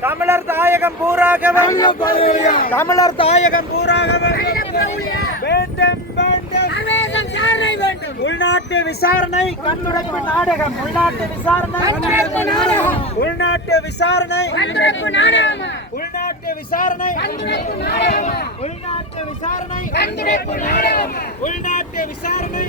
தமிழர் தாயகம் பூராகவன் தமிழர் தாயகம் பூராகவன் வேண்டும் வேண்டும் உள்நாட்டு விசாரணை கண்துடைப்பு நாடகம் உள்நாட்டு விசாரணை உள்நாட்டு விசாரணை உள்நாட்டு விசாரணை உள்நாட்டு விசாரணை உள்நாட்டு விசாரணை உள்நாட்டு விசாரணை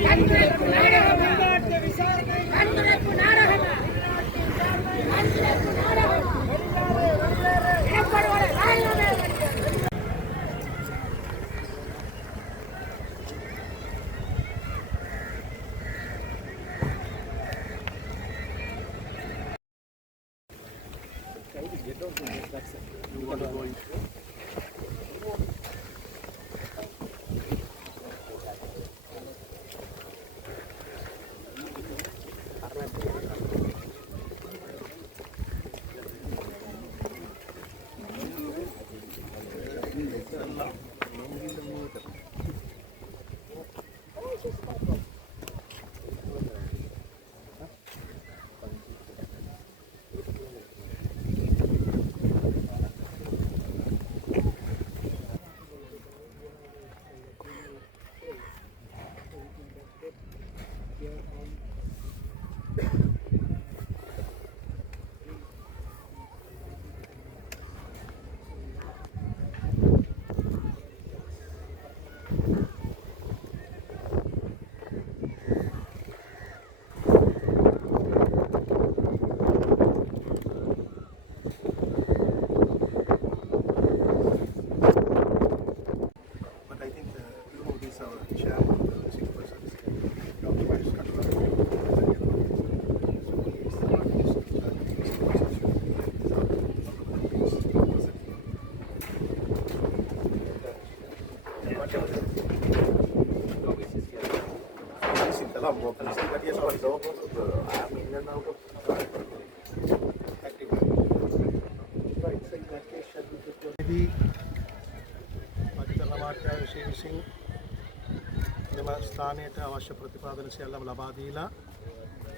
स्थानेට අවශ්‍ය ප්‍රතිපාදන සියල්ලම ලබා දීලා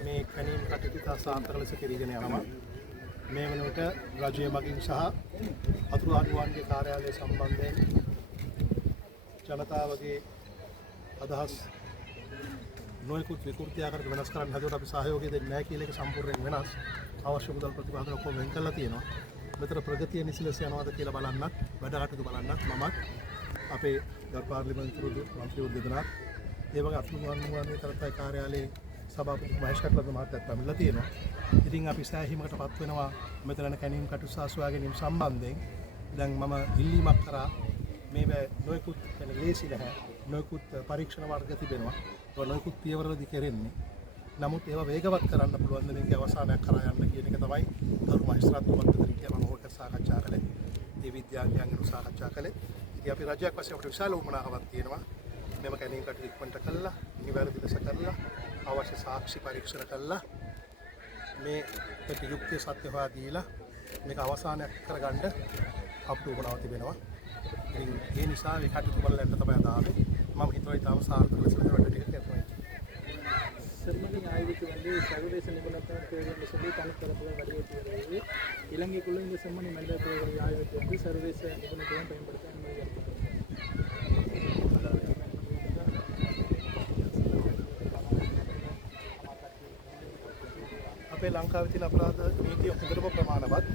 මේ කණීම් කටයුතු සාර්ථක ලෙස කෙරීගෙන යනවා. මේ වෙනුවට රජය මගින් සහ අතුරු අනුවන්ගේ කාර්යාලය සම්බන්ධයෙන් ජනතාවගේ අදහස් නොයෙකුත් විකෘති ආකාරයට වෙනස් කරන්න හදුවට අපි සහයෝගය දෙන්නේ නැහැ කියලා එක සම්පූර්ණයෙන් වෙනස්. අවශ්‍ය මුදල් ප්‍රතිපාදන ඔක්කොම වෙන් කරලා තියෙනවා. මෙතන ප්‍රගතිය නිසිලස යනවාද කියලා බලන්නත් වැඩ කටයුතු බලන්නත් මමත් අපේ ගරු පාර්ලිමේන්තු මන්ත්‍රීවරු දෙදෙනා ඒ වගේ අතුරුගන්නුවන්ගේ තරතයි කාර්යාලයේ සභාපති මහේෂ් කටුලද මහත්තයාත් පැමිණලා තියෙනවා. ඉතින් අපි සෑහීමකටපත් වෙනවා මෙතන කැණීම් කටයුතු සාස්වා ගැනීම සම්බන්ධයෙන්. දැන් මම ඉල්ලීමක් කරා මේ නොයෙකුත් ලේසි නැහැ. නොයෙකුත් පරීක්ෂණ වර්ග තිබෙනවා. ඒ නොයෙකුත් පියවරවලදී කෙරෙන්නේ. නමුත් ඒවා වේගවත් කරන්න පුළුවන් ද මේකේ අවසානයක් කරා යන්න කියන එක තමයි ගරු මහේස්ත්‍රාත්තුමත් මෙතන කියලා මම ඕක සාකච්ඡා කළේ. මේ විද්‍යාඥයන්ගෙන් සාකච්ඡා කළේ. ඉතින් අපි රජයක් වශයෙන් අපිට විශාල උවමනාවක් තියෙනවා. මෙම කැණීම් කටයුතු ඉක්මනට කළා, නිවැරදි ලෙස කරලා, අවශ්‍ය සාක්ෂි පරීක්ෂණ කළා. මේ ප්‍රතියුක්තිය සත්‍ය හොයා දීලා මේක අවසානයක් කරගන්න අපිට උවමනාවක් තිබෙනවා. ඉතින් ඒ නිසා මේ කටයුතු බලලා යන්න තමයි අදාළේ. මම හිතුවා ඊට අවසානක ලෙස වැඩ ටික කරනවා. செம்மணி ஆய்வுக்கு சர்வதேச நிபுணத்துவம் தேவைன்னு சொல்லி தனித்தரப்பில் வலியுறுத்தி வருகிறது. இலங்கைக்குள்ள இந்த செம்மணி மனித தேவை ஆய்வுக்கு சர்வதேச நிபுணத்துவம் பயன்படுத்த அனுமதி අපේ ලංකාවේ තියෙන අපරාධ නීතිය හොඳටම ප්‍රමාණවත්.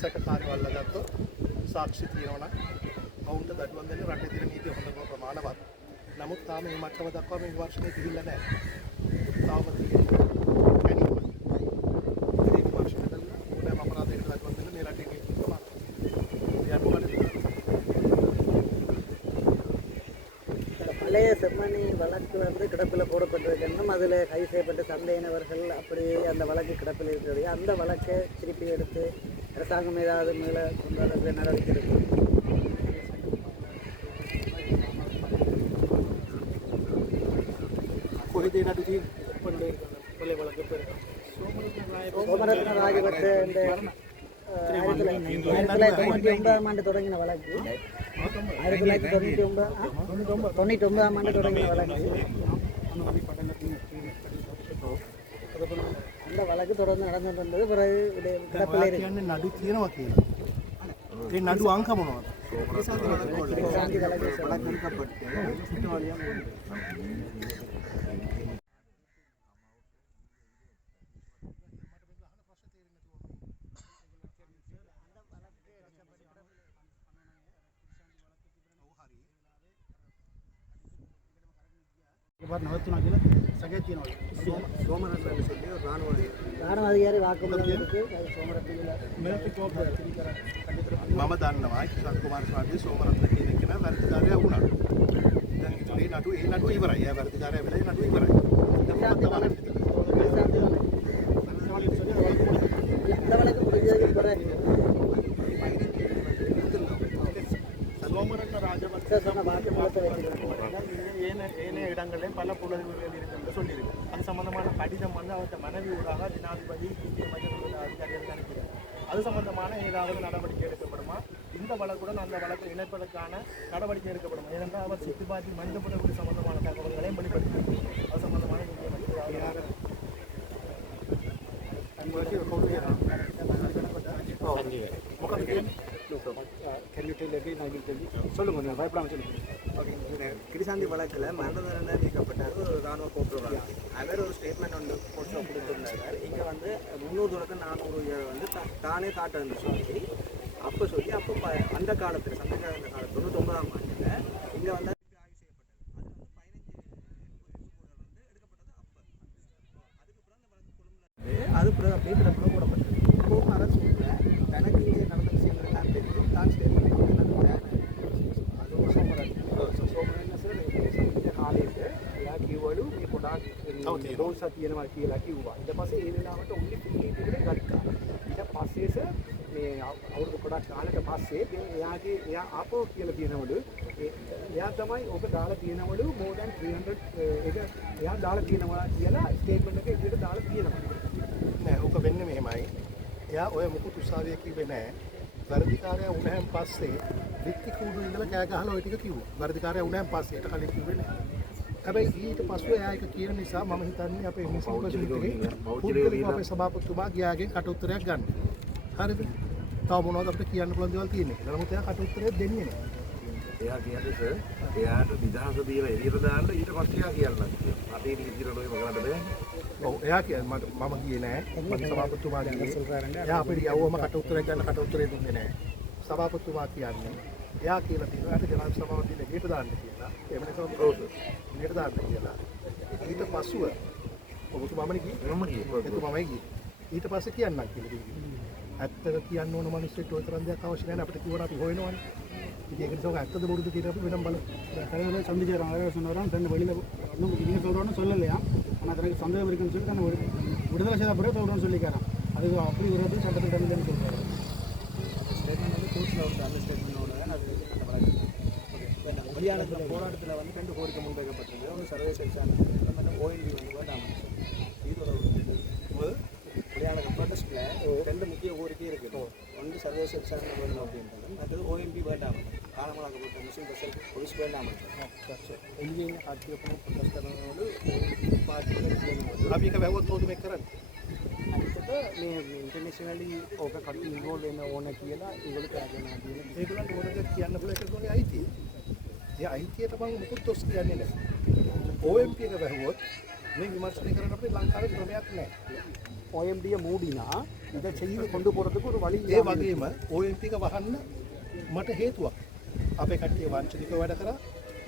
සැකකාරයෝ අල්ලගත්තොත් සාක්ෂි තියෙනවා නම් ඔවුන්ට දඩුවම් දෙන්න රටේ තියෙන නීතිය හොඳටම ප්‍රමාණවත්. නමුත් තාම මේ මට්ටම දක්වා මේ විමර්ශනය කිහිල්ලා නැහැ. තාම තියෙන්නේ කැණීම. ඒ විමර්ශන කරලා ඕනෑම අපරාධයකට දඩුවම් දෙන්න මේ රටේ නීතිය ප්‍රමාණවත්. பழைய செம்மணி வழக்கு கிடப்பில் போடப்பட்டிருக்கணும். அதில் கைது செய்யப்பட்ட சந்தேகநபர்கள் அப்படியே அந்த வழக்கு கிடப்பில் இருக்கிறது. அந்த வழக்கை திருப்பி எடுத்து அரசாங்கம் ஏதாவது மேலே கொண்டாட நடவடிக்கை எடுக்கும். சோமரத்ன ராஜபக்ச இந்த 1999 ஆண்டு தொடங்கின வழக்கு 1999 ஆண்டு தொடங்கின வழக்கு வழக்கு தொடர்ந்து நடந்துட்டு இருந்தது. பிறகு கிடப்பில் ඔයා இருக்கு. කියන්නේ නඩු තියෙනවා කියලා. ඒ නඩු අංක මොනවද? கிருஷாந்தி வழக்கு නවත්තුනා කියලා සැකේ තියෙනවා. සෝමරත්න சொல்லி ஒரு ராணுவ அதிகாரி வாக்குமூலம் இருக்கு. அது சோமரத்தில் මම දන්නවා කිසක් කුමාර ස්වාමීන් සෝමරත්න කියන කෙනා වැඩිකාරයා වුණා. දැන් ඒ නඩුව ඉවරයි. එයා වැඩිකාරයා වෙලා ඒ නඩුව ඉවරයි. දැන් මොකක්ද වලක් இந்த வழக்கு முடிஞ்சதுக்கு பிறகு சோமரத்ன ராஜபக்ச சொன்ன வாக்குமூலத்தை வச்சிருக்காங்க. ஏனைய இடங்களில் பல புலன்கள் இருக்கு சொல்லியிருக்கு. அது சம்பந்தமான கடிதம் வந்து அவருக்கு மனைவி ஊடாக ஜனாதிபதி இந்திய மத்திய அதிகாரிகளுக்கு அனுப்பினார். அது சம்பந்தமான ஏதாவது நடவடிக்கை எடுக்கப்படுமா? இந்த வழக்குடன் அந்த வழக்கை இணைப்பதற்கான நடவடிக்கை எடுக்கப்படுமா? ஏனென்றால் அவர் சித்துப்பாட்டி மனிதபுரகுடி சம்பந்தமான தகவல்களையும் வெளிப்படுத்தி அது சம்பந்தமான இந்திய மத்திய கிருஷாந்தி வழக்கில் மரண தண்டனை நீக்கப்பட்டார் ஒரு ராணுவ கோப்ரவர். அவர் ஒரு ஸ்டேட்மெண்ட் ஒன்று கோர்ட்டில் கொடுத்துருந்தார். இங்கே வந்து 300 தொடக்கம் 400 வந்து தானே காட்டுன்னு சொல்லி அப்போ அந்த காலத்தில் சந்தேக அந்த காலத்தில் 99ஆம் ஆண்டில் இங்கே வந்து அது பிறகு அப்படியே கிடப்பில் போடப்பட்டது. இப்போ அரசு தனக்கு இங்கே நடந்த விஷயங்கள் எல்லாம் தெரியும். தான் ஸ்டேட்மெண்ட் அது ஒரு සෝමරත්න කාලේට එයා කිව්වලු මේ පොඩක් දෝෂ තියෙනවා කියලා කිව්වා. ඊට පස්සේ ඒ වෙලාවට උන්ගේ පිටින් ගත්තා. ඊට පස්සේ මේ අවුරුදු පොඩක් කාලෙක පස්සේ එයා ආපෝ කියලා කියනවලු එයා තමයි ඔබ දාලා තියෙනවලු more than 300 එක එයා දාලා තියෙනවා කියලා ස්ටේට්මන්ට් එක ඉදිරියට දාලා තියෙනවා. නෑ ඕක වෙන්නේ මෙහෙමයි. එයා ඔය මුකුත් උසාවිය කිව්වේ නෑ. වැඩිකාරයා වුණාන් පස්සේ විත්ති කුඩු ඉඳලා කෑ ගහලා ওই ටික කිව්වා. වැඩිකාරයා වුණාන් පස්සේ ඊට කලින් කිව්වේ නෑ. හැබැයි ඊට පස්සේ එයා ඒක කියන නිසා මම හිතන්නේ අපේ මිනිස්සු පොඩ්ඩක් අපේ සභාපතිතුමා ගියාගෙන් කට උත්තරයක් ගන්න. හරිද? තව මොනවද අපිට කියන්න පුළුවන් දේවල් තියෙන්නේ. නමුත් එයා කට උත්තරයක් දෙන්නේ නෑ. එයා කියන්නේ සර් එයාට නිදහස දීලා එළියට දාන්න ඊට පස්සේ එයා කියනවා. අපේ ඉදිරියට ලෝකෙ මොකද බෑ. ඔව් එයා කියන්නේ මම ගියේ නෑ. මම සභාපතිතුමා ගියේ. එයා අපිට යවුවම කට උත්තරයක් ගන්න කට උත්තරේ දුන්නේ නෑ. සභාපතිතුමා කියන්නේ එයා කියලා තියෙනවා එයාට ජනාධිපති සභාවට එළියට දාන්න කියලා. එහෙම නැත්නම් ඔව් සර්. එළියට දාන්න කියලා. ඊට පස්සුව ඔබතුමාමනේ ගියේ. එතුමාමයි ගියේ. ඊට පස්සේ කියන්නම් කියලා කිව්වා. ඇත්තට කියන්න ඕන මිනිස්සුන්ට ඔය තරම් දෙයක් අවශ්‍ය නැහැ අපිට කියවන අපි හොයනවනේ. ඉතින් ඒක නිසා ඇත්තද බොරුද කියලා අපි වෙනම බලමු. தலைவர்கள் சந்திச்சாங்க சொன்னாராம் தன்னை வெளியில் இன்னும் நீங்கள் சொல்கிறோன்னு சொல்லலையா ஆனால் தனக்கு சந்தேகம் இருக்குன்னு சொல்லி தன்னை விடுதலை செய்த பிறகு சொல்கிறோன்னு சொல்லிக்காராம். அது அப்படி வருவது சட்டத்தில் இல்லைன்னு சொல்கிறாரு. ஸ்டேட்மெண்ட் வந்து கோர்ட்டில் வந்து அந்த ஸ்டேட்மெண்டோட அது அந்த வழக்கு வெளியானத்தில் போராட்டத்தில் வந்து 2 கோரிக்கை முன்வைக்கப்பட்டது. ஒன்று சர்வதேச எக்ஸாம் ஓஎன்டி வந்து வேண்டாம். இதோட வெளியான ப்ரொடெஸ்ட்டில் 2 முக்கிய கோரிக்கை இருக்குது. ஒன்று சர்வதேச எக்ஸாம் வேணும் அப்படின்றது, மற்றது ஓஎன்பி வேண்டாம் காலமாக்கப்பட்ட முஸ்லீம் பஸ்ஸில் பொலிஸ் வேண்டாம். එළියෙන් ආර්ථිකව ප්‍රොටෙස්ට් කරනවලු පාර්ටිවල කියනවලු අපි එක වැවුවොත් මොකද මේ කරන්නේ? අනිතට මේ ඉන්ටර්නැෂනලි ඕක කට්ටිය ඉන්වෝල්ව් වෙන්න ඕන කියලා ඒගොල්ලෝ කියනවා කියන ඒගොල්ලන්ට ඕන දෙයක් කියන්න පුළුවන් ඒක උනේ අයිතිය. ඒ අයිතියට මම මොකුත් තොස් කියන්නේ නැහැ. OMP එක වැහුවොත් මේ විමර්ශනය කරන්න අපේ ලංකාවේ ක්‍රමයක් නැහැ. OMD மூடினா இதை செய்து கொண்டு போகிறதுக்கு ஒரு வழி. ඒ වගේම OMP එක වහන්න මට හේතුවක්. අපේ කට්ටිය වංචනිකව වැඩ කරා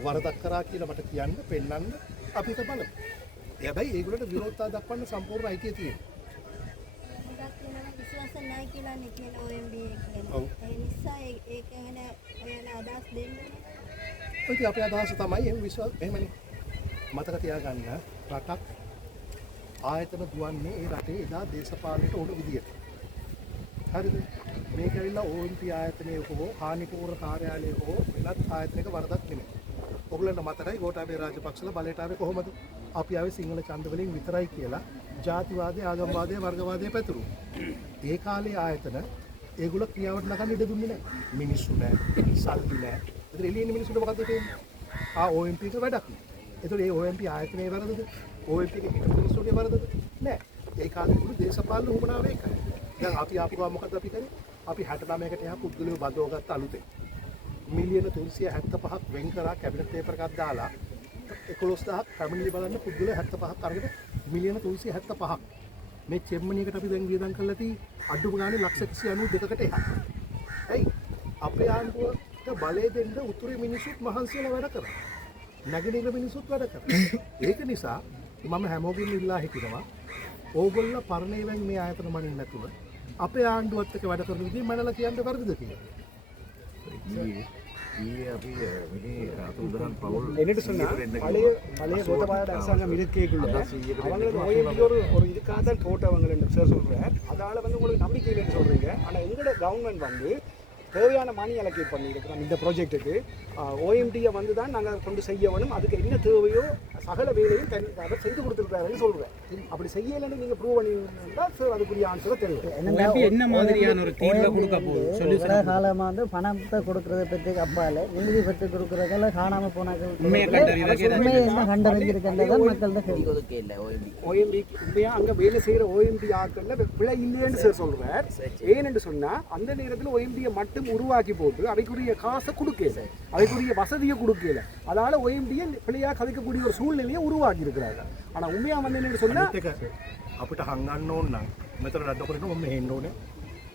වරදක් කරා කියලා මට කියන්න පෙන්නන්න අපි ඒක බලමු. හැබැයි ඒගොල්ලන්ට විරෝධතා දක්වන්න සම්පූර්ණ අයිතිය තියෙනවා. විශ්වාස නැහැ කියලානේ කියන OMB කියන්නේ. ඒ නිසා ඒක ගැන ඔයාලා අදහස් දෙන්නේ. ඔය අපේ අදහස තමයි එහෙම විශ්වාස එහෙමනේ. මතක තියාගන්න රටක් ආයතන දුවන්නේ ඒ රටේ එදා දේශපාලනයට ඕන විදියට. හරිද? මේක ඇවිල්ලා OMP ආයතනයේ හෝ හානිපූර්ණ කාර්යාලයේ හෝ වෙනත් ආයතනයක වරදක් නෙමෙයි. ඔයගොල්ලන්ට මතකයි ගෝඨාභය රාජපක්ෂලා බලයට ආවේ කොහොමද? අපි ආවේ සිංහල ඡන්ද වලින් විතරයි කියලා ජාතිවාදී ආගම්වාදී වර්ගවාදී පැතුරුවා. ඒ කාලේ ආයතන ඒගොල්ලෝ ක්‍රියාවට නගන්න ඉඩ දුන්නේ නැහැ. මිනිස්සු නැහැ, සල්ලි නැහැ. ඒතර එළියේ මිනිස්සුන්ට මොකද වෙන්නේ? OMP එක වැඩක් නෑ. ඒතර ඒ OMP ආයතනයේ වරදද? OMP එකේ හිටපු මිනිස්සුන්ගේ වරදද? නෑ. ඒ කාලේ තිබුණු දේශපාලන උවමනාව ඒකයි. දැන් අපි ආපු ගමන් මොකද අපි කරේ? අපි 69කට එහා පුද්ගලයෝ බදවගත්ත අලුතෙන් මිලියන 375ක් වෙන් කරා කැබිනට් පේපර් එකක් දාලා 11000ක් ෆැමිලි බලන්න පුද්ගලයෝ 75ක් අරගෙන මිලියන 375ක් මේ චෙම්මනියකට අපි දැන් වියදම් කරලා තියෙන්නේ අඩුම ගානේ ලක්ෂ 192කට එහා. ඇයි? අපේ ආණ්ඩුවට බලය දෙන්න උතුරේ මිනිස්සුත් මහන්සියලා වැඩ කරා. නැගෙනහිර මිනිස්සුත් වැඩ කරා. ඒක නිසා මම හැමෝගෙම ඉල්ලා හිටිනවා ඕගොල්ලෝ පරණේවෙන් මේ ආයතන මනින්න නැතුව අපේ ආණ්ඩුවත් එක්ක වැඩ කරන විදිහ මනලා කියන්න වැරදිද කියලා. අපි මේ අතුරුදහන් පවුල් என்னட்டு சொன்னா பழைய கோத்தபாய அரசாங்கம் இருக்குள்ள அவங்களுக்கு ஓஎம்பி ஒரு இதுக்காக தான் போட்டவங்க சார் சொல்றேன். அதால வந்து உங்களுக்கு நம்பிக்கை இல்லைன்னு சொல்றீங்க. ஆனா எங்களோட கவர்மெண்ட் வந்து தேவையான மணி அலோகேட் பண்ணியிருக்கிறோம் இந்த ப்ராஜெக்ட்டுக்கு. ஓஎம்டியை வந்து தான் நாங்கள் கொண்டு செய்ய வேணும். அதுக்கு என்ன தேவையோ சகல வேலையும் அவர் செய்து கொடுத்துருக்காருன்னு சொல்கிறேன். அப்படி செய்யலைன்னு நீங்கள் ப்ரூவ் பண்ணியிருந்தா சார் அதுக்குரிய ஆன்சரை தெரியும். என்ன மாதிரியான ஒரு தீர்வை கொடுக்க போகுது காலமாக வந்து பணத்தை கொடுக்கறத பற்றி அப்பால் நீதி பெற்று கொடுக்குறதுல காணாமல் போனார்கள் உண்மையை கண்டறிஞ்சிருக்கின்றதான் மக்கள்கிட்ட கேள்வி. ஓஎம்பி உண்மையாக அங்கே வேலை செய்கிற ஓஎம்பி ஆட்களில் பிழை இல்லைன்னு சார் சொல்கிறார். ஏன்னு சொன்னால் அந்த நேரத்தில் ஓஎம்பியை மட்டும் உருவாக்கி போட்டு அவைக்குரிய காசை கொடுக்கல, அவைக்குரிய வசதியை கொடுக்கல. அதனால OMDயை பிள்ளையா கதைக்கக்கூடிய ஒரு சூழ்நிலையை உருவாக்கி இருக்கிறாங்க. ஆனால் உண்மையாக வந்து என்னன்னு சொன்னால் අපිට හංගන්න ඕන නම් මෙතන රැඩ කරගෙන මම මෙහෙන්න ඕනේ.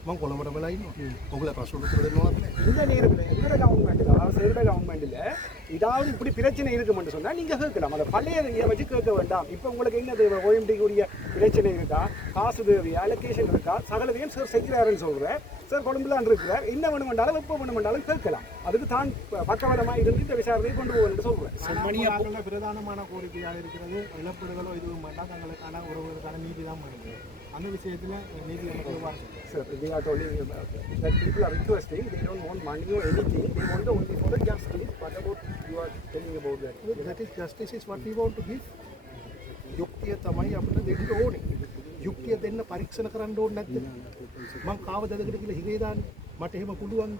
මම කොළඹට වෙලා ඉන්නවා. ඔයගොල්ලෝ ප්‍රශ්න උත්තර දෙන්න ඕනද? இந்த நேரத்தில் எங்களோட கவர்மெண்ட்டில் அதாவது செயல்ட கவர்மெண்ட்டில் ஏதாவது இப்படி பிரச்சனை இருக்குமென்னு சொன்னால் நீங்கள் கேட்கலாம். அதை பழைய இதை வச்சு கேட்க வேண்டாம். இப்போ உங்களுக்கு என்ன தேவை? ஓஎம்டிக்குரிய பிரச்சனை இருக்கா, காசு தேவையா, அலோகேஷன் இருக்கா, சகலதையும் சார் செய்கிறாருன்னு சொல்கிறேன். சார் கொழும்புலான் இருக்கிறார். என்ன வேணுமென்றாலும் எப்போ வேணுமென்றாலும் கேட்கலாம். அதுக்கு தான் பக்கவலமாக இருந்து இந்த விசாரணையை கொண்டு போகணும்னு சொல்கிறேன். பிரதானமான கோரிக்கையாக இருக்கிறது இழப்பீடுகளோ இதுவும் வேண்டாம், தங்களுக்கான ஒருவருக்கான நீதி தான் பண்ணுது. அந்த விஷயத்தில் நீதி Sir, they are only that people are requesting. They don't want money or anything. They want only for the justice. What about you are telling about that? That is justice is what we want to give. යුක්තිය තමයි අපිට දෙන්න ඕනේ. යුක්තිය දෙන්න පරීක්ෂණ කරන්න ඕනේ නැද්ද? මං කාවදදකට කියලා හිරේ දාන්නේ. මට එහෙම පුළුවන්ද?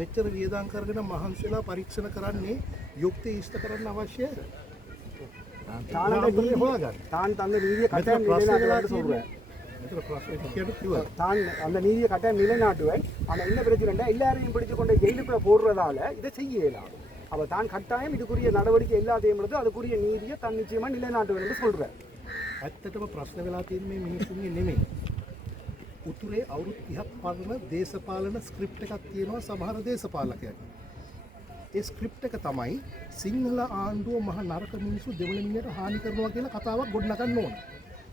මෙච්චර වියදම් කරගෙන මහන්සිලා පරීක්ෂණ කරන්නේ යුක්තිය ඉෂ්ට කරන්න අවශ්‍යයි. தான் தந்த நீதியை கட்டாயம் நிலைநாட்டுவேன் சொல்றேன். தான் அந்த நீதியை கட்டாயம் நிலைநாட்டுவேன். ஆனால் என்ன பிரச்சனைன்னா எல்லாரையும் பிடிச்சு கொண்டு ஜெயிலுக்குள்ள போடுறதால இதை செய்யலாம். அவள் தான் கட்டாயம் இதுக்குரிய நடவடிக்கை எல்லாத்தையும் எடுத்து அதுக்குரிய நீதியை தான் நிச்சயமாக நிலைநாட்டுவேன் என்று சொல்கிறேன். ඇත්තටම ප්‍රශ්න වෙලා තියෙන මේ මිනිස්සුන්ගේ නෙමෙයි. උතුරේ අවුරුදු 30ක් පරණ දේශපාලන ස්ක්‍රිප්ට් එකක් තියෙනවා සමහර දේශපාලකයන්. ඒ ස්ක්‍රිප්ට් එක තමයි සිංහල ආණ්ඩුව මහ නරක මිනිස්සු දෙමළ මිනිහට හානි කරනවා කියලා කතාවක් ගොඩනගන්න ඕන.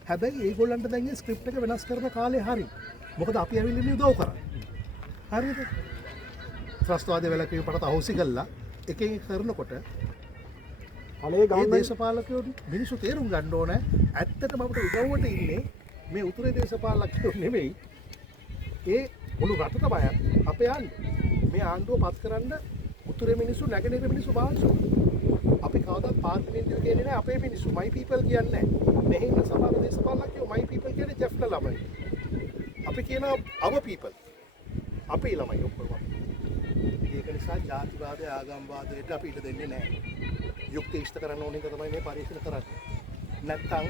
හැබැයි ඒගොල්ලන්ට දැන් මේ ස්ක්‍රිප්ට් එක වෙනස් කරන කාලේ හරි. මොකද අපි ඇවිල්ලා උදව් කරන්නේ. හරිද? ත්‍රස්තවාදී වෙලකේ පටත අහෝසි කළා එකෙන් කරනකොට පළේ දේශපාලකයෝ මිනිස්සු තේරුම් ගන්න ඕනේ ඇත්තටම අපිට උදව්වට ඉන්නේ මේ උතුරේ දේශපාලකයෝ නෙමෙයි. ඒ මුළු රටට බය අපේ මේ ආණ්ඩුව පත් කරන්න උතුරේ මිනිස්සු නැගෙනහිර මිනිස්සු බාල්සු. අපි කවදාවත් පාර්ලිමේන්තුවේ කියන්නේ නැහැ අපේ මිනිස්සු මයි පීපල් කියන්නේ නැහැ. මෙහි ඉන්න සමහර දේශපාලකයෝ මයි පීපල් කියන්නේ ජෙෆ්ලා ළමයි. අපි කියනවා our people. අපේ ළමයි ඔක්කොම. ඒක නිසා ජාතිවාදය ආගම්වාදයට අපි ඉඩ දෙන්නේ නැහැ. යුක්තිය ඉෂ්ට කරන්න ඕන එක තමයි මේ පරීක්ෂණ කරන්නේ. නැත්තම්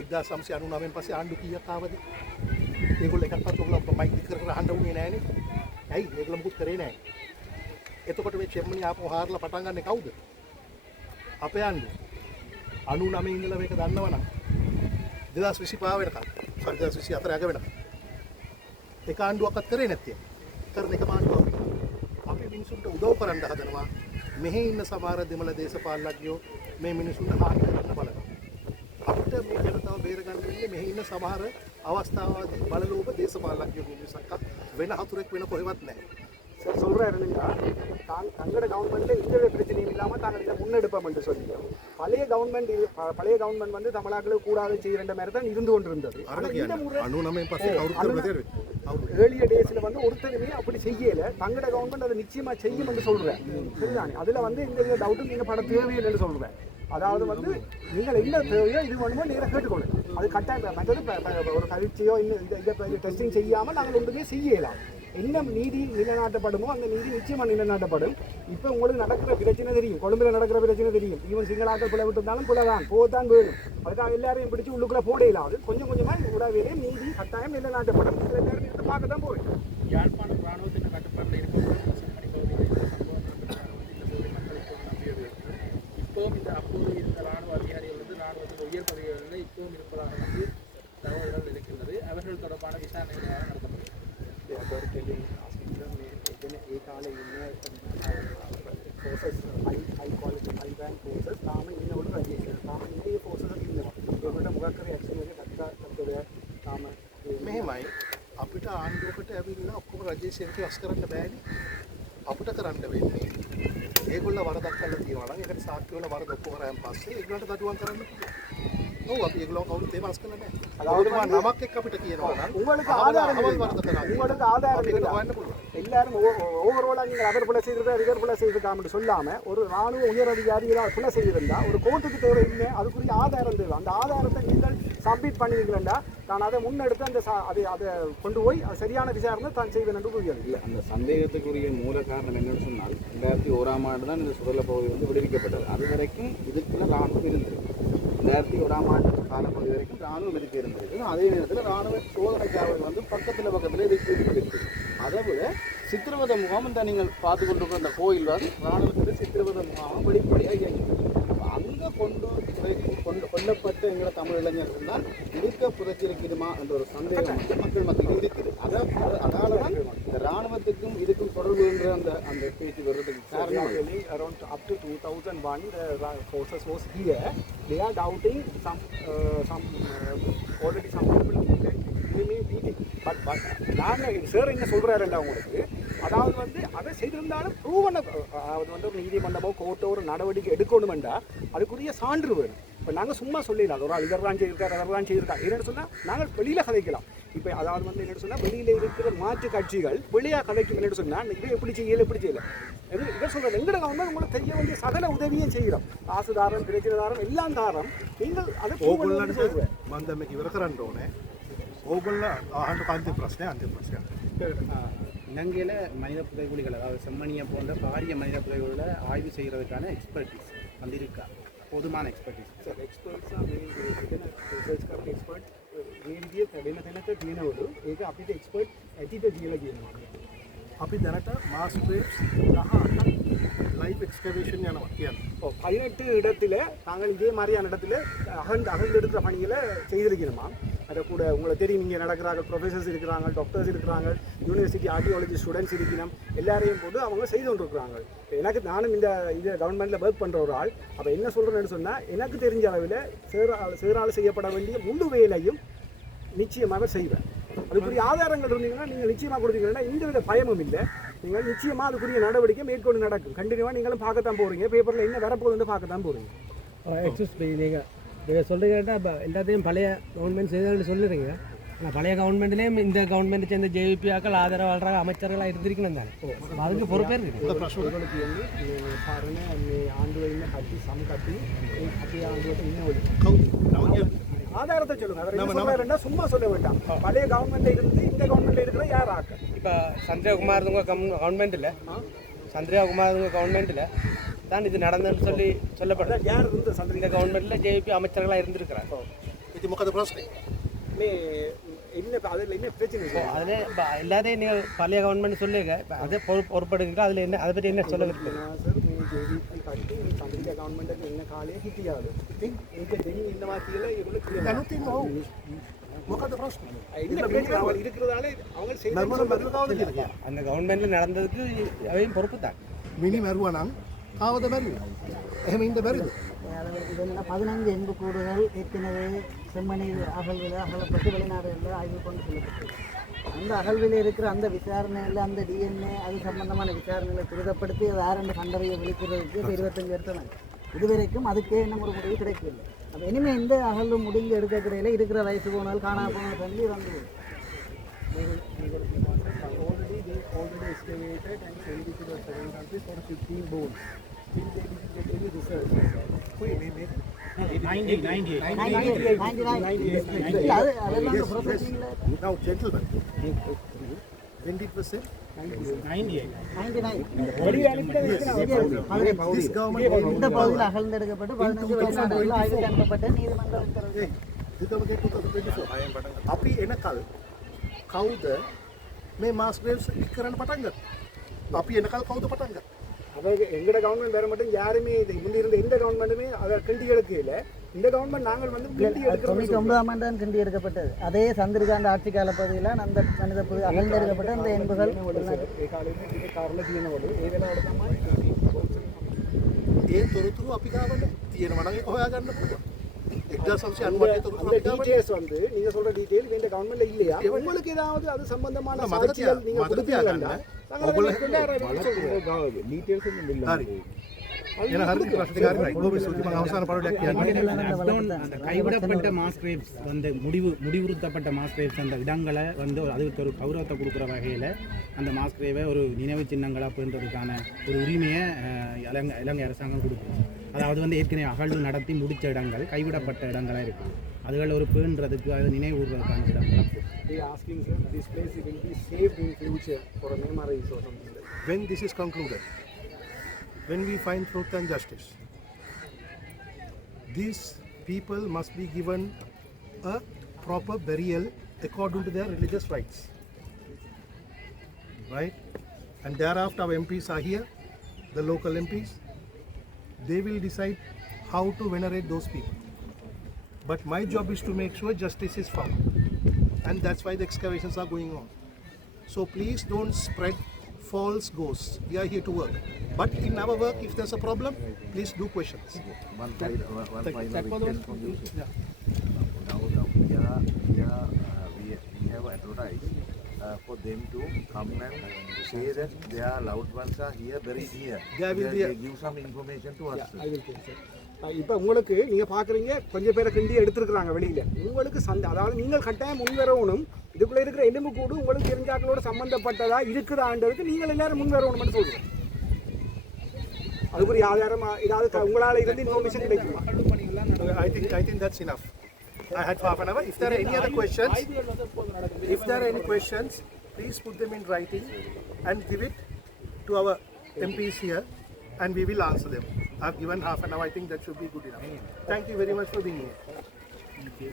1999 පස්සේ ආණ්ඩු කීයක් ආවද? ඒගොල්ලෝ එකක්වත් ඔයගොල්ලෝ මයික් කර කර අහන්න උනේ නැහනේ. ඇයි? ඒගොල්ලෝ මුකුත් කරේ නැහැ. එතකොට මේ චෙම්මනි ආපහු හාරලා පටන් ගන්නේ කවුද? අපේ ආණ්ඩුව. 99 ඉඳලා මේක දන්නවනම් 2025 වෙනකම් 2024 අග වෙනකම් ඒක ආණ්ඩුවක්වත් කරේ නැත්තේ. කරන එක ආණ්ඩුවක්. අපි මිනිසුන්ට උදව් කරන්න හදනවා. මෙහි ඉන්න සමහර දෙමළ දේශපාලකයෝ මේ මිනිසුන්ට හානි කරන්න බලනවා. අපිට මේ ජනතාව බේරගන්න වෙන්නේ මෙහි ඉන්න සමහර අවස්ථාවදී බලලෝභ දේශපාලකයෝ මිනිස්සුන්ට වෙන හතුරෙක් වෙන කොහෙවත් නැහැ. சார் சொல்கிறாரு இல்லைங்களா, தான் தங்களோட கவர்மெண்ட்டில் இந்த பிரச்சனையும் இல்லாமல் தாங்கள் இதை முன்னெடுப்போம் என்று சொல்லிட்டோம். பழைய கவர்மெண்ட் வந்து தமிழர்களுக்கு கூடாது செய்கிற மாதிரி தான் இருந்து கொண்டிருந்தது. ஏர்லியர் டேஸில் வந்து ஒருத்தருமே அப்படி செய்யலை. தங்களோட கவர்மெண்ட் அதை நிச்சயமாக செய்யும் என்று சொல்கிறேன். சரிதானே? அதில் வந்து இந்த டவுட்டும் நீங்கள் பட தேவையில்லைன்னு சொல்கிறேன். அதாவது வந்து நீங்கள் என்ன தேவையோ இது வேணுமோ நேராக கேட்டுக்கொள்ளுங்க. அது கட்டாயம் மற்றது ஒரு பரீட்சையோ இன்னும் இதை டெஸ்டிங் செய்யாமல் நாங்கள் ஒன்றுமே செய்யலாம். என்ன நீதி நிலைநாட்டப்படுமோ அந்த நீதி நிச்சயமாக நிலைநாட்டப்படும். இப்போ உங்களுக்கு நடக்கிற பிரச்சனை தெரியும், கொழும்புல நடக்கிற பிரச்சனை தெரியும். ஈவன் சிங்களாக்கள் பிள்ளை விட்டுருந்தாலும் பிள்ளை தான் போகத்தான் வேணும். அதுக்காக எல்லாரையும் பிடிச்சி உள்ளுக்குள்ளே போட இல்லாது கொஞ்சம் கொஞ்சமாக உடவே நீதி கட்டாயம் நிலைநாட்டப்படும். எல்லாரும் இருந்து பார்க்க தான் போகிறேன். யாழ்ப்பாணம் இராணுவத்தின் கட்டுப்பாட்டில் இருக்கும் செம்மணி பகுதியில் இந்த சம்பவம் நடந்ததற்கு மக்களுக்கு நம்பியது. இப்போவும் இந்த அப்போது இருந்த இராணுவ அதிகாரிகள் இராணுவத்தின் உயர் பதவிகளில் இப்போவும் இருப்பதாக தகவல்கள் இருக்கின்றது. அவர்கள் தொடர்பான விசாரணைகள் நடத்தப்படும். ඒ කාලේ ඉන්න ෆෝසස් හයි ක්වාලිටි හයි රෑන්ක් ෆෝසස් තාම ඉන්නවලු රජයේ තාම ඉන්නේ ඒ ෆෝසස් ඉන්නවා. ඒකට මොකක් කරේ ඇක්ෂන් එක ගත්තා තාම මෙහෙමයි අපිට ආණ්ඩුවකට ඇවිල්ලා ඔක්කොම රජයේ සේවක වස් කරන්න බෑනේ. අපිට කරන්න වෙන්නේ ඒගොල්ලෝ වරදක් කළා තියෙනවා නම් ඒකට සාක්ෂි වල වරද ඔක්කොම කරාන් පස්සේ ඒගොල්ලන්ට දඩුවම් කරන්න පුළුවන්. ඔව් අපි ඒගොල්ලෝ කවුරුත් ඒව වස් කරන්න බෑ. අதாவது නමක් එක්ක අපිට කියනවා නම් உங்களுக்கு ஆதாரம் අවල් වරද කරා. உங்களுக்கு ஆதாரம் ඒක இருக்கா? හොයන්න පුළුවන්. எல்லாரும் ஓவராலாக நீங்கள் அவர் பிள்ளை செய்திருக்கா இவர் பிள்ளை செய்திருக்காமன்னு சொல்லாமல் ஒரு ராணுவ உயர் அதிகாரி ஏதாவது பிள்ளை செய்திருந்தா ஒரு கோர்ட்டுக்கு தேவை இல்லை, அதுக்குரிய ஆதாரம் தேவை. அந்த ஆதாரத்தை நீங்கள் சப்மிட் பண்ணிருக்கலண்டா நான் அதை முன்னெடுத்து அந்த அதை கொண்டு போய் அது சரியான விசாரணை தான் செய்வேன் என்று புரியாது. இல்லை, அந்த சந்தேகத்துக்குரிய மூல காரணம் என்னன்னு சொன்னால் 2001ஆம் ஆண்டு தான் இந்த சுடல பகுதி வந்து விடுவிக்கப்பட்டது. அது வரைக்கும் இதுக்குள்ள ராணுவம் இருந்தது. 2001ஆம் ஆண்டு காலப்பகுதி வரைக்கும் ராணுவம் இதுக்கு இருந்தது. அதே நேரத்தில் ராணுவ சோதனை சாவடிகள் வந்து பக்கத்தில் இதுக்கு இருக்குது. அதை விட சித்திரவதை முகாம் இந்த நீங்கள் பார்த்து கொண்டிருக்கிற அந்த கோயில் வந்து ராணுவத்தில் சித்திரவதை முகாம் வெளிப்படையாக இயங்குது. அங்கே கொல்லப்பட்ட எங்களோட தமிழ் இளைஞர்கள் தான் இருக்க புதைச்சிருக்குமா என்ற ஒரு சந்தேகம் வந்து மக்கள் மத்தியில் இருக்குது. அதனால தான் இந்த ராணுவத்துக்கும் இதுக்கும் தொடர்பு என்ற அந்த பேச்சு வர்றதுக்கு காரணம். Around up to 2001 the forces was here. They are doubting some already some people they may beat it. But நான் சார் என்ன சொல்கிறாருன்னா உங்களுக்கு அதாவது வந்து அதை செய்திருந்தாலும் ப்ரூவ் அதாவது வந்து ஒரு நீதிமன்றமோ கோர்ட்டோ ஒரு நடவடிக்கை எடுக்கணுமெண்டா அதுக்குரிய சான்று வேணும். இப்போ நாங்கள் சும்மா சொல்லிடலாம் ஒரு இதெல்லாம் செய்திருக்காரு அதெல்லாம் செய்திருக்காரு என்னென்னு சொன்னால் நாங்கள் வெளியில் கதைக்கலாம். இப்போ அதாவது வந்து என்னென்னு சொன்னால் வெளியில் இருக்கிற மாற்று கட்சிகள் வெளியாக கதைக்கும் என்னென்னு சொன்னால் இதை எப்படி செய்யலை எப்படி செய்யலை இவர் சொல்கிறது எங்கட கவர்மெண்ட் உங்களுக்கு தெரிய வேண்டிய சகல உதவியும் செய்கிறோம். காசுதாரம் பிரச்சனைதாரம் எல்லாம் தாரம் நீங்கள் அதை ඕගොල්ලන්ට මම දැන් මේක ඉවර කරන්න ඕනේ. ඕගොල්ලෝ අහන්න අන්තිම ප්‍රශ්නය. இலங்கையில் மனித புதைகுழிகள் அதாவது செம்மணியை போன்ற பாரிய மனித புதைகுழிகளை ஆய்வு செய்கிறதுக்கான எக்ஸ்பர்டிஸ் வந்து இருக்கா? போதுமான எக்ஸ்பர்டிஸ் එක්ස්පර්ට්ස් රිසර්ච් කරන එක්ස්පර්ට් මේ විදිහේ වෙන තැනක තියෙනවලු ඒක අපිට එක්ස්පර්ට් ඇටිට කියලා කියනවා. අපි දැනට මාස් ග්‍රේව්ස් 18ක් லைவ் எக்ஸ்கவேஷன் යනවා කියන්නේ. 18 இடத்துல நாங்கள் இதே மாதிரியான இடத்துல அகழ்ந்தெடுக்கிற பணிகளை செய்திருக்கணுமா. அதை கூட உங்களுக்கு தெரியும் இங்கே நடக்கிறாங்க ப்ரொஃபஸர்ஸ் இருக்கிறாங்க, டாக்டர்ஸ் இருக்கிறாங்க, யூனிவர்சிட்டி ஆர்கியாலஜி ஸ்டூடெண்ட்ஸ் இருக்கணும், எல்லாரையும் போட்டு அவங்க செய்து கொண்டிருக்கிறாங்க. எனக்கு நானும் இந்த கவர்மெண்ட்டில் ஒர்க் பண்ணுற ஒரு ஆள். அப்போ என்ன சொல்கிறேன்னு சொன்னால் எனக்கு தெரிஞ்ச அளவில் சேரால் செய்யப்பட வேண்டிய முழு வேலையும் நிச்சயமாக செய்வேன். அதுக்குரிய ஆதாரங்கள் இருந்தீங்கன்னா நீங்கள் நிச்சயமாக கொடுத்தீங்கன்னா இந்த வித பயமும் இல்லை. நீங்கள் நிச்சயமாக அதுக்குரிய நடவடிக்கை மேற்கொண்டு நடக்கும். கண்டினியூவாக நீங்களும் பார்க்கத்தான் போகிறீங்க, பேப்பரில் என்ன வரப்போகுதுன்னு பார்க்கத்தான் போகிறீங்க. நீங்கள் சொல்கிறீங்கன்னா இப்போ எல்லாத்தையும் பழைய கவர்மெண்ட் செய்தாலும் சொல்லுறீங்க. ஆனால் பழைய கவர்மெண்ட்லேயும் இந்த கவர்மெண்ட் சேர்ந்த ஜேவிபியாக்கள் ஆதரவாளராக அமைச்சர்களாக இருந்திருக்கணும் தானே, அதுக்கு பொறுப்பே இருக்குது. පාරණ මේ ආණ්ඩුවේ ඉන්න කට්ටිය සම කට්ටිය ඒ අපේ ආණ්ඩුවට ඉන්නවලු. ஆதாரத்தை சொல்லுங்க. அவர் என்ன சொல்றாருன்னா சும்மா சொல்ல வேண்டாம். பழைய கவர்மெண்ட்ல இருந்து இந்த கவர்மெண்ட்ல இருக்கிற யார் ஆக்க? இப்போ சந்திரகுமார் கவர்மெண்ட்டில் சந்திரகுமார் கவர்மெண்ட்டில் தான் இது நடந்ததுன்னு சொல்லப்படுது. யார் இருந்து இந்த கவர்மெண்ட்டில் ஜேபி அமைச்சர்களாக இருந்திருக்கிறார். இது මොකද ප්‍රශ්නේ? මේ என்ன அதில் என்ன பிரச்சனை? அதில் இப்போ எல்லாத்தையும் நீங்கள் பழைய கவர்மெண்ட் சொல்லுங்க. இப்போ அதை பொறுப்படுங்க. அதில் என்ன அதை பற்றி என்ன சொல்ல விரும்புங்க? சார் මේ ජේවිපි කට්ටිය මේ සම්පූර්ණ ගවර්න්මන්ට් එකේ ඉන්න කාලේ හිටියාලු. ඉතින් ඒක දෙන්නේ ඉන්නවා කියලා ඒගොල්ලෝ කියනවා. දැනුත් ඉන්නවා. මොකද ප්‍රශ්නේ? இந்த பிரச்சனை அவங்க இருக்கிறதால அவங்க செய்யணும். அந்த கவர்மெண்ட்டில் நடந்ததுக்கு அவையும் பொறுப்பு தான். මිනි මැරුවා නම් කාවද මැරුවේ? එහෙම ඉන්න බැරිද? இது என்னன்னா 15 எண்புக்கூடுகள் ஏற்கனவே செம்மணி அகலப்பட்டு வெளிநாடுகளில் ஆய்வு கொண்டு செல்லப்பட்டு அந்த அகழ்வில் இருக்கிற அந்த விசாரணையில் அந்த டிஎன்ஏ அது சம்பந்தமான விசாரணைகளை துரிதப்படுத்தி அது யாரென்று கண்டறிய விழிக்கிறதுக்கு இப்போ 25 வருஷம் இதுவரைக்கும் அதுக்கே இன்னும் ஒரு முடிவு கிடைக்கவில்லை. அப்போ இனிமேல் இந்த அகழ்வு முடிஞ்சு எடுக்கக்கிடையில் இருக்கிற வயசு போனால் காணா போனால் சொல்லி இறந்து already excavated and sent it to the foreign countries for 15 bones. Still they didn't get any research. Now, gentlemen, When did was said? 99 This government இந்த பகுதியில் அகழ்ந்தெடுக்கப்பட்டு 15 வெளிநாடுகளில் ஆய்வுக்கு அனுப்பப்பட்ட நீதிமன்ற உத்தரவு. this government 2024. අපි එනකල් කවුද මේ මාස් ග්‍රේව්ස් එක් කරන්න පටන් ගත්තේ? අපි එනකල් කවුද පටන් ගත්තේ? அப்போ எங்களோட கவர்மெண்ட் வேறு மட்டும் யாருமே முந்தி இருந்த எந்த கவர்மெண்ட்டுமே அதை கிண்டி எடுக்கல. இந்த கவர்மெண்ட் நாங்கள் வந்து கிண்டி எடுக்கிறோம். 99ஆம் ஆண்டு தான் கிண்டி எடுக்கப்பட்டது. அதே சந்திரிகாண்ட ஆட்சி கால பகுதியில் அந்த மனித அகழ்ந்தெடுக்கப்பட்ட அந்த எண்புகள் ඒ තොරතුරු අපි ගාවද තියෙනවා නම් ඒක හොයාගන්න පුළුවන්. 1990 තොරතුරු අපි ගාවද? டீடைல்ஸ் வந்து நீங்க சொல்ற டீடைல் இந்த கவர்மெண்ட்ல இல்லையா? உங்களுக்கு ஏதாவது அது சம்பந்தமான சாட்சிகள் நீங்க கொடுத்தீங்களா? ඔයගොල්ලෝ டீடைல்ஸ் ஒன்றும் இல்லை. හරි. එන හරි ප්‍රශ්නිකාරයි. ගෝබි සුති මම අවසාන පරිවර්තනයක් කියන්නේ. அந்த கைவிடப்பட்ட மாஸ் கிரேவ்ஸ் வந்து முடிவுறுத்தப்பட்ட மாஸ் கிரேவ்ஸ் அந்த இடங்களை வந்து அதுக்கு ஒரு கௌரவத்தை கொடுக்குற வகையில் அந்த மாஸ் கிரேவை ஒரு நினைவு சின்னங்களாக போன்றதுக்கான ஒரு உரிமையை இலங்கை அரசாங்கம் கொடுக்கும். அதாவது வந்து ஏற்கனவே அகழ்வு நடத்தி முடித்த இடங்கள் கைவிடப்பட்ட இடங்களாக இருக்கும். அதுகள் ஒரு பேணுறதுக்கு அது நினைவுறுவதற்கான இடங்கள். They asking sir, this place will be saved in future for a memories or something like that. When this is concluded, when we find truth and justice, these people must be given a proper burial according to their religious rights. Right? And thereafter our MPs are here, the local MPs. They will decide how to venerate those people. But my job is to make sure justice is found. And that's why the excavations are going on. So please don't spread false ghosts. We are here to work. But in our work, if there's a problem, please do questions. One final request from you. Yeah. Now we have advertised for them to come and say that their loved ones are here, buried here. They give some information to us. I will tell sir. இப்போ உங்களுக்கு நீங்கள் பார்க்குறீங்க கொஞ்சம் பேரை கிண்டி எடுத்துருக்குறாங்க வெளியில். உங்களுக்கு அதாவது நீங்கள் கட்டாயம் முன்வரணும். இதுக்குள்ளே இருக்கிற எலும்பு கூடு உங்களுக்கு தெரிஞ்சாக்களோட சம்மந்தப்பட்டதா இருக்குதான்றதுக்கு நீங்கள் எல்லாரும் முன்வரணும்னு சொல்கிறேன். அதுக்கு ஒரு ஆதாரம் ஏதாவது உங்களால் இருந்து இன்ஃபர்மேஷன் கிடைக்குமா? I think that's enough. I had half an hour. If there are any other questions, please put them in writing and give it to our MPs here, and we will answer them. I've given half an hour. I think that should be good enough. Thank you very much for being here. Thank you.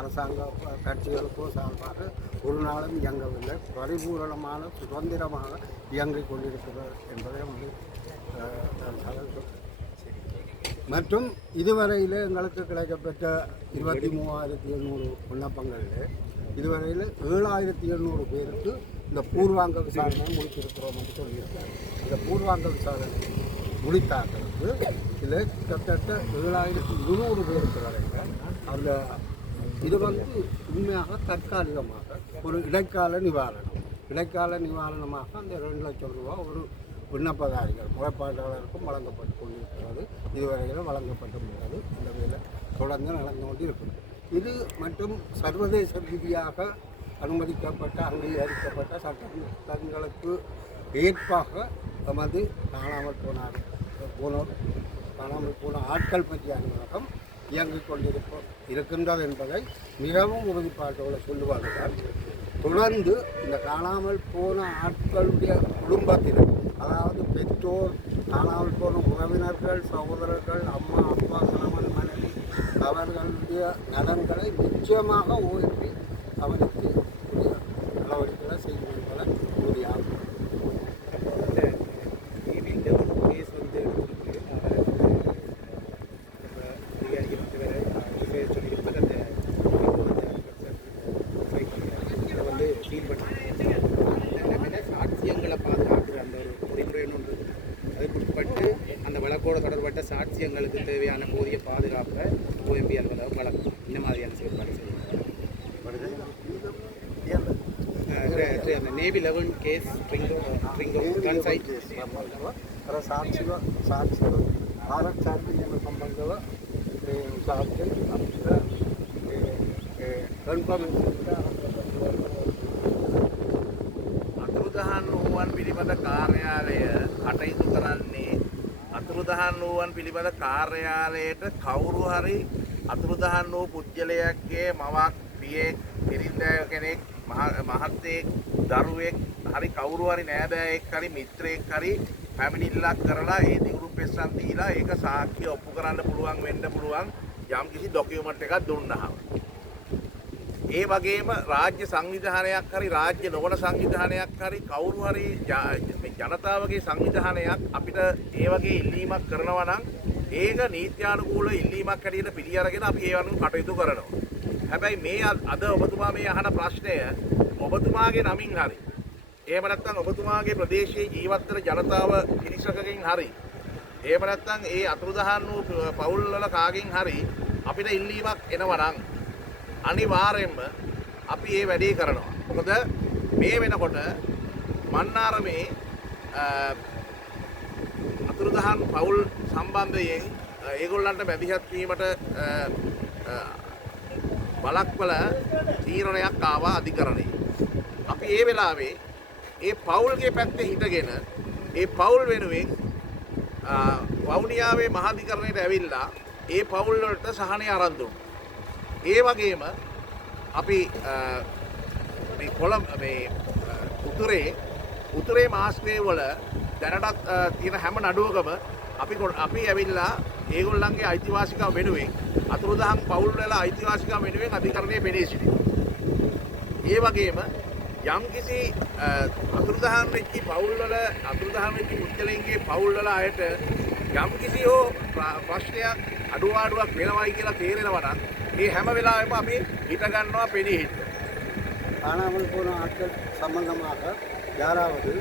அரசாங்க கட்சிகளுக்கோ சார்பாக ஒரு நாளும் இயங்கவில்லை. பரிபூரணமான சுதந்திரமாக இயங்கிக் கொண்டிருக்கிறது என்பதை வந்து மற்றும் இதுவரையில் எங்களுக்கு கிடைக்கப்பட்ட 23,800 விண்ணப்பங்களில் இதுவரையில் 7,700 பேருக்கு இந்த பூர்வாங்க விசாரணை முடித்திருக்கிறோம் என்று சொல்லியிருக்காங்க. இந்த பூர்வாங்க விசாரணை முடித்தாக்களுக்கு இதில் கிட்டத்தட்ட 7200 பேருக்கு வரைக்கும் அந்த இது உண்மையாக தற்காலிகமாக ஒரு இடைக்கால நிவாரணமாக அந்த 2 லட்சம் ரூபா ஒரு விண்ணப்பதாரிகள் முறைப்பாட்டாளருக்கும் வழங்கப்பட்டு கொண்டிருக்கிறது. இதுவரையிலும் வழங்கப்பட்டுள்ளது. இந்த வேலை தொடர்ந்து நடந்து கொண்டு இருக்குது. இது மற்றும் சர்வதேச ரீதியாக அனுமதிக்கப்பட்ட அங்கீகரிக்கப்பட்ட சட்டங்களுக்கு ஏற்பாக நமது காணாமல் போன ஆட்கள் பற்றிய அலுவலகம் இயங்கிக் இருக்கின்றது என்பதை மிகவும் உறுதிப்பாட்டோடு சொல்லுவார்கள். தொடர்ந்து இந்த காணாமல் போன ஆட்களுடைய குடும்பத்தினர், அதாவது பெற்றோர், காணாமல் போன உறவினர்கள், சகோதரர்கள், அம்மா அப்பா கணவன் மனைவி அவர்களுடைய நலன்களை நிச்சயமாக ஓய்வு அவருக்கு நடவடிக்கைகளை செய்யும் என்பதை உறுதியாகும். சாட்சியங்களை பாதுகாக்கிற அந்த ஒரு பொறிமுறைன்னு ஒன்று அதுக்கு உட்பட்டு அந்த வழக்கோடு தொடர்பட்ட சாட்சியங்களுக்கு தேவையான போதிய பாதுகாப்பை OMB அலுவலகம் வழங்கும். இந்த மாதிரியான செயல்பாடு செய்யும். அந்த நேவி 11 கேஸ் ட்ரிங்கோ சைட் ಸಾಕ್ಷಿಗಳು ಆರಕ್ಷಾರ್ಥಿಗಳ ಸಂಬಂಧವ ಸಾಧ್ಯ අතුරුදහන් වූවන් පිළිබඳ කාර්යාලය කටයුතු කරන්නේ අතුරුදහන් වූවන් පිළිබඳ කාර්යාලයට කවුරු හරි අතුරුදහන් වූ පුද්ගලයෙක්ගේ මවක් පියෙක් බිරිඳ කෙනෙක් මහත්තයෙක් දරුවෙක් හරි කවුරු හරි නෑදෑයෙක් හරි මිත්‍රයෙක් හරි පැමිණිල්ලක් කරලා ඒ දිගුරු පෙස්සන් දීලා ඒක සාක්ෂි ඔප්පු කරන්න පුළුවන් වෙන්න පුළුවන් යම් කිසි ඩොකියුමන්ට් එකක් දුන්නාම ඒ වගේම රාජ්‍ය සංවිධානයක් හරි රාජ්‍ය නොවන සංවිධානයක් හරි කවුරු හරි ජනතාවගේ සංවිධානයක් අපිට ඒ වගේ ඉල්ලීමක් කරනවා නම් ඒක නීත්‍යානුකූල ඉල්ලීමක් හැටියට පිළි අරගෙන අපි ඒ වගේ කටයුතු කරනවා. හැබැයි මේ අද ඔබතුමා මේ අහන ප්‍රශ්නය ඔබතුමාගේ නමින් හරි එහෙම නැත්නම් ඔබතුමාගේ ප්‍රදේශයේ ජීවත් වෙන ජනතාව පිරිසකකින් හරි එහෙම නැත්නම් ඒ අතුරුදහන් වූ පවුල් වල කාගෙන් හරි අපිට ඉල්ලීමක් එනවා නම් අනිවාර්යෙන්ම අපි මේ වැඩේ කරනවා. මොකද මේ වෙනකොට මන්නාරමේ අතුරුදහන් පවුල් සම්බන්ධයෙන් ඒගොල්ලන්ට මැදිහත් වීමට බලක්වල තීරණයක් ආවා අධිකරණයේ. අපි ඒ වෙලාවේ ඒ පවුල්ගේ පැත්තේ හිටගෙන ඒ පවුල් වෙනුවෙන් වවුනියාවේ මහාධිකරණයට ඇවිල්ලා ඒ පවුල් වලට සහනය අරන් දුන්නා. ඒ වගේම අපි මේ කොළඹ මේ උතුරේ මාස්කේ වල දැනටත් තියෙන හැම නඩුවකම අපි ඇවිල්ලා ඒගොල්ලන්ගේ අයිතිවාසිකම් වෙනුවෙන් අතුරුදහන් පවුල් වල අයිතිවාසිකම් වෙනුවෙන් අධිකරණයේ පෙනී සිටිනවා. ඒ වගේම යම්කිසි අතුරුදහන් වෙච්ච පවුල් වල අතුරුදහන් වෙච්ච පුද්ගලයන්ගේ පවුල් වල අයට යම්කිසි ප්‍රශ්නයක් අඩුවාඩුවක් වෙනවයි කියලා තේරෙනවා නම් මේ හැම වෙලාවෙම අපි හිත ගන්නවා පෙනී හිට. காணாமல் போன ஆட்கள் சம்பந்தமாக யாராவது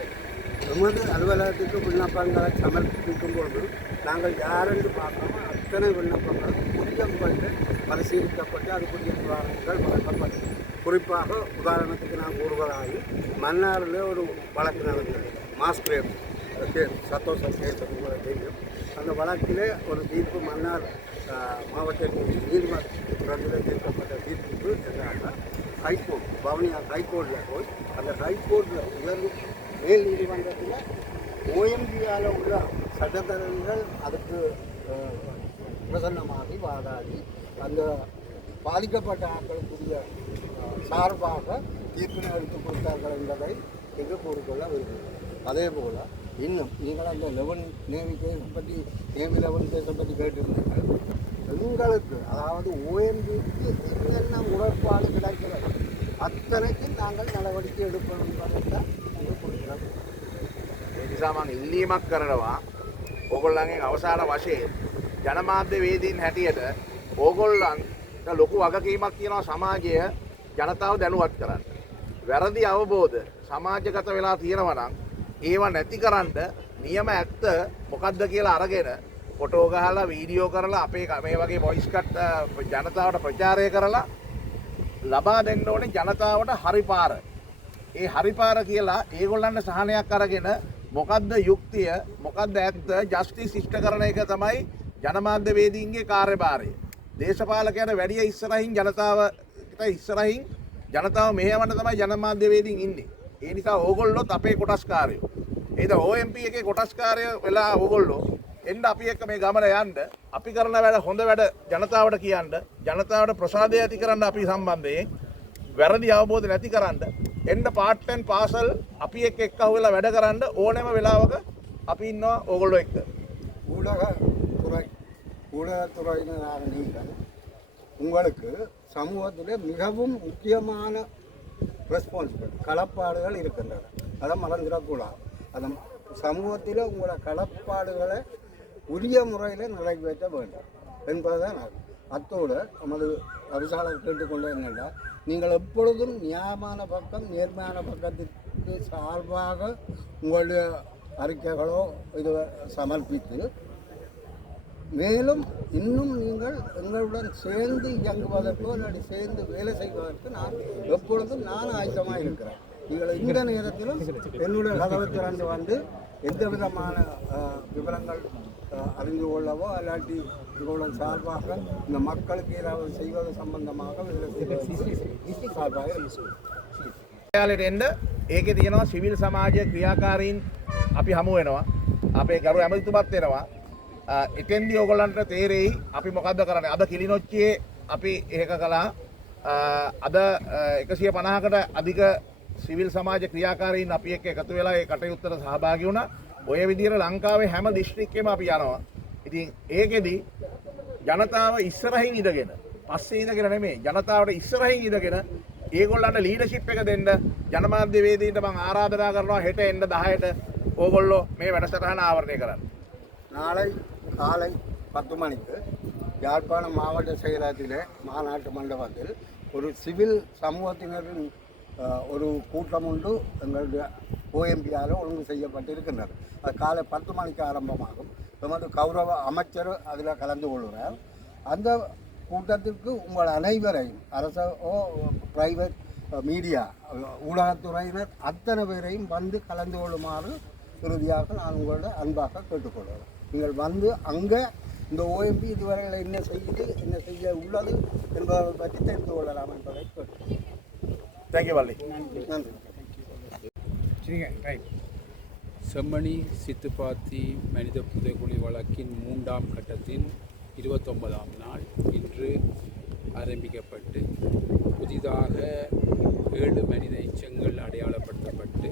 நமது அலுவலகத்துக்கு விண்ணப்பங்களை சமர்ப்பிக்கும் பொழுது நாங்கள் யாரென்று பார்க்காம அத்தனை விண்ணப்பங்களும் புதிய முறையில் பரிசீலிக்கப்பட்டு அதுக்குரிய உதாரணங்கள் வழங்கப்பட்டது. குறிப்பாக உதாரணத்துக்கு நான் கூறுவதாகி மன்னாரில் ஒரு வழக்கு நடந்தது. மாஸ்கிரேவ் சத்தோஷ கேஸ் உங்களை தெரியும். அந்த வழக்கிலே ஒரு தீர்ப்பு மன்னார் மாவட்ட நீதிமன்றத்தில் தீர்க்கப்பட்ட தீர்ப்பு என்னாக ஹைகோர்ட் வவுனியா ஹைகோர்ட்டில் போய் அந்த ஹைகோர்ட்டில் உயர்வு மேல் நீதிமன்றத்தில் OMBயால் உள்ள சட்டத்தரணிகள் அதுக்கு பிரசன்னமாகி வாதாடி அந்த பாதிக்கப்பட்ட ஆட்களுக்குரிய சார்பாக தீர்ப்பினை எடுத்துக் கொடுத்தார்கள் என்பதை இங்கு கூறிக்கொள்ள விரும்புகிறேன். அதே போல் இன்னும் நீங்கள் அந்த 11 நேவி கேஸை பற்றி நேவி 11 கேஸை பற்றி கேட்டிருந்தீர்கள். எங்களுக்கு அதாவது OMBக்கு என்னென்ன உடற்பாடு கிடைக்கிறது අත්තනකින් நாங்கள் நடவடிக்கை எடுக்கணும் என்பதைத்தான் இங்கு கொடுக்கிறோம். ඒ නිසා මම ඉල්ලීමක් කරනවා ඕගොල්ලන්ගෙන් අවසාන වශයෙන් ජනමාධ්‍ය වේදීන් හැටියට ඕගොල්ලන්ට ලොකු වගකීමක් තියෙනවා සමාජය ජනතාව දැනුවත් කරන්න. වැරදි අවබෝධ සමාජගත වෙලා තියෙනවා නම් ඒවා නැති කරන්න නියම ඇත්ත මොකක්ද කියලා අරගෙන ෆොටෝ ගහලා වීඩියෝ කරලා අපේ මේ වගේ වොයිස් කට් ජනතාවට ප්‍රචාරය කරලා ලබා දෙන්න ඕනේ ජනතාවට හරි පාර. ඒ හරි පාර කියලා ඒගොල්ලන්ට සහනයක් අරගෙන මොකද්ද යුක්තිය මොකද්ද ඇත්ත ජස්ටිස් ඉෂ්ට කරන එක තමයි ජනමාධ්‍යවේදීන්ගේ කාර්යභාරය. දේශපාලකයන්ට වැඩිය ඉස්සරහින් ජනතාව මෙහෙවන්න තමයි ජනමාධ්‍යවේදීන් ඉන්නේ. ඒ නිසා ඕගොල්ලොත් අපේ කොටස්කාරයෝ. ඒද OMP එකේ කොටස්කාරයෝ වෙලා ඕගොල්ලෝ එන්න අපි එක්ක මේ ගමන යන්න අපි කරන වැඩ හොඳ වැඩ ජනතාවට කියන්න ජනතාවට ප්‍රසාදය ඇති කරන්න අපි සම්බන්ධයෙන් වැරදි අවබෝධ නැති කරන්න එන්න පාර්ට් ඇන්ඩ් පාසල් අපි එක්ක අහුවෙලා වැඩ කරන්න ඕනෑම වෙලාවක අපි ඉන්නවා ඕගොල්ලෝ එක්ක. ஊடகத்துறையினர் நீங்கள் உங்களுக்கு சமூகத்தில் மிகவும் முக்கியமான ரெஸ்பான்சிபிள் கடப்பாடுகள் இருக்கின்றன. அதை மறந்துடக்கூடாது. அந்த சமூகத்தில் உங்களோட கடப்பாடுகளை உரிய முறையில் நிறைவேற்ற வேண்டும் என்பதுதான் அத்தோடு நமது அரசாங்கம் கேட்டுக்கொள்ள என்னென்னா நீங்கள் எப்பொழுதும் நியாயமான பக்கம் நேர்மையான பக்கத்திற்கு சார்பாக உங்களுடைய அறிக்கைகளோ இது சமர்ப்பித்து மேலும் இன்னும் நீங்கள் எங்களுடன் சேர்ந்து இயங்குவதற்கோ அல்லது சேர்ந்து வேலை செய்வதற்கு நான் எப்பொழுதும் ஆயத்தமாக இருக்கிறேன். நீங்கள் இந்த நேரத்திலும் என்னுடைய கதவை திறந்து வந்து எந்த விதமான விவரங்கள் அறிந்து கொள்ளவோ அல்லாட்டி உங்களுடன் சார்பாக இந்த மக்களுக்கு ஏதாவது செய்வது சம்பந்தமாக வேலை செய்வது சார்பாக එන්න ඒකේ තියෙනවා සිවිල් සමාජ ක්‍රියාකාරීන් අපි හමු වෙනවා අපේ ගරු ඇමතිතුමත් වෙනවා එතෙන්දී ඕගොල්ලන්ට තේරෙයි අපි මොකද්ද කරන්නේ අද කිලිනොච්චියේ අපි ඒක කළා අද 150කට අධික සිවිල් සමාජ ක්‍රියාකාරීන් අපි එක්ක එකතු වෙලා ඒ කටයුත්තට සහභාගී වුණා ඔය විදිහට ලංකාවේ හැම දිස්ත්‍රික්කෙම අපි යනවා ඉතින් ඒකෙදි ජනතාව ඉස්සරහින් ඉඳගෙන පස්සේ ඉඳගෙන නෙමෙයි ජනතාවට ඉස්සරහින් ඉඳගෙන ඒගොල්ලන්ට ලීඩර්ෂිප් එක දෙන්න ජනමාධ්‍යවේදීන්ට මම ආරාධනා කරනවා හෙට එන්න 10ට ඕගොල්ලෝ මේ වැඩසටහන ආවරණය කරන්න. நாளை காலை 10 மணிக்கு யாழ்ப்பாணம் மாவட்ட செயலகத்திலே மாநாட்டு மண்டபத்தில் ஒரு சிவில் சமூகத்தினரின் ஒரு கூட்டம் உண்டு எங்களுடைய OMPயால் ஒழுங்கு செய்யப்பட்டிருக்கின்றது. அது காலை 10 மணிக்கு ஆரம்பமாகும். நமது கௌரவ அமைச்சர் அதில் கலந்து கொள்கிறார். அந்த கூட்டத்திற்கு உங்கள் அனைவரையும் அரசோ பிரைவேட் மீடியா ஊடகத்துறையினர் அத்தனை பேரையும் வந்து கலந்து கொள்ளுமாறு இறுதியாக நான் உங்களோட அன்பாக கேட்டுக்கொள்கிறேன். நீங்கள் வந்து அங்கே இந்த OMP இதுவரையில் என்ன செய்யுது என்ன செய்ய உள்ளது என்பதை பற்றி தெரிந்து கொள்ளலாம் என்பதை கேட்டு தேங்க்யூ வள்ளி. நன்றி. சரிங்க ரைட். செம்மணி சித்துப்பாத்தி மனித புதைகுழி வழக்கின் 3ஆம் கட்டத்தின் 29ஆம் நாள் இன்று ஆரம்பிக்கப்பட்டு புதிதாக 7 மனித எச்சங்கள் அடையாளப்படுத்தப்பட்டு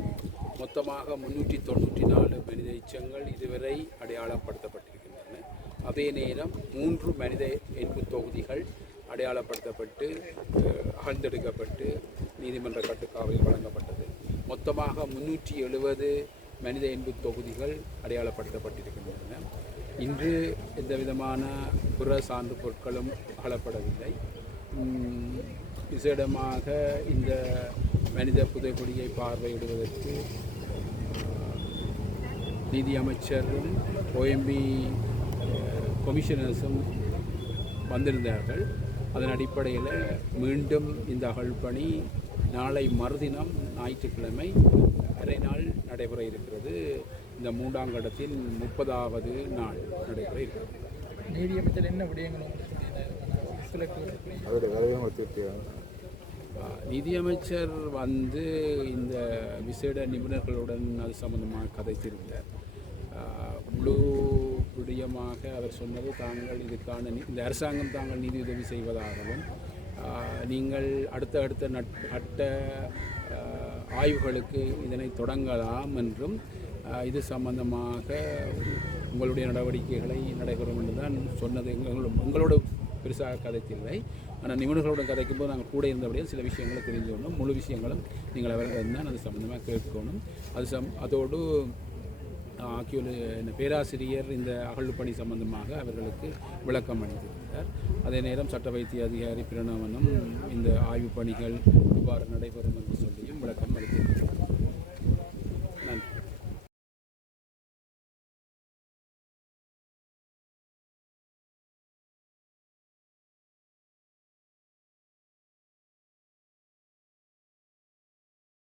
மொத்தமாக 394 மனித எச்சங்கள் இதுவரை அடையாளப்படுத்தப்பட்டிருக்கின்றன. அதே நேரம் 3 மனித எண்பு தொகுதிகள் அடையாளப்படுத்தப்பட்டு அகழ்ந்தெடுக்கப்பட்டு நீதிமன்ற கட்டுக்காவலில் வழங்கப்பட்டது. மொத்தமாக 370 மனித எண்பு தொகுதிகள் அடையாளப்படுத்தப்பட்டிருக்கின்றன. இன்று எந்த விதமான புற சான்று பொருட்களும் அகலப்படவில்லை. விசேடமாக இந்த மனித புதைகுழியை பார்வையிடுவதற்கு நீதி அமைச்சரும் OMB கொமிஷனர்ஸும் வந்திருந்தார்கள். அதன் அடிப்படையில் மீண்டும் இந்த அகழ்பணி நாளை மறுதினம் ஞாயிற்றுக்கிழமை அரை நாள் நடைபெற இருக்கிறது. இந்த 3ஆம் கட்டத்தின் 30வது நாள் நடைபெற இருக்கிறது. நீதியமைச்சர் என்ன விடயங்களும் நிதியமைச்சர் வந்து இந்த விசேட நிபுணர்களுடன் அது சம்பந்தமாக கதைத்திருந்தார். முழு விடயமாக அவர் சொன்னது தாங்கள் இதுக்கான இந்த அரசாங்கம் தாங்கள் நிதியுதவி செய்வதாகவும் நீங்கள் அடுத்த கட்ட ஆய்வுகளுக்கு இதனை தொடங்கலாம் என்றும் இது சம்பந்தமாக உங்களுடைய நடவடிக்கைகளை நடைபெறும் என்று தான் சொன்னது. உங்களோட பெருசாக கதைத்தில்லை. ஆனால் நிபுணர்களுடன் கதைக்கும்போது நாங்கள் கூட இருந்தபடியே சில விஷயங்களை தெரிஞ்சுக்கணும். முழு விஷயங்களும் நீங்கள் அவர்கள் தான் அது சம்பந்தமாக கேட்கணும். அதோடு பேராசிரியர் இந்த அகழ்பணி சம்பந்தமாக அவர்களுக்கு விளக்கம் அளித்திருக்கிறார். அதே நேரம் சட்ட வைத்திய அதிகாரி பிரணவனும் இந்த ஆய்வுப் பணிகள் இவ்வாறு நடைபெறும் என்று சொல்லியும் விளக்கம் அளித்திருக்கிறார்.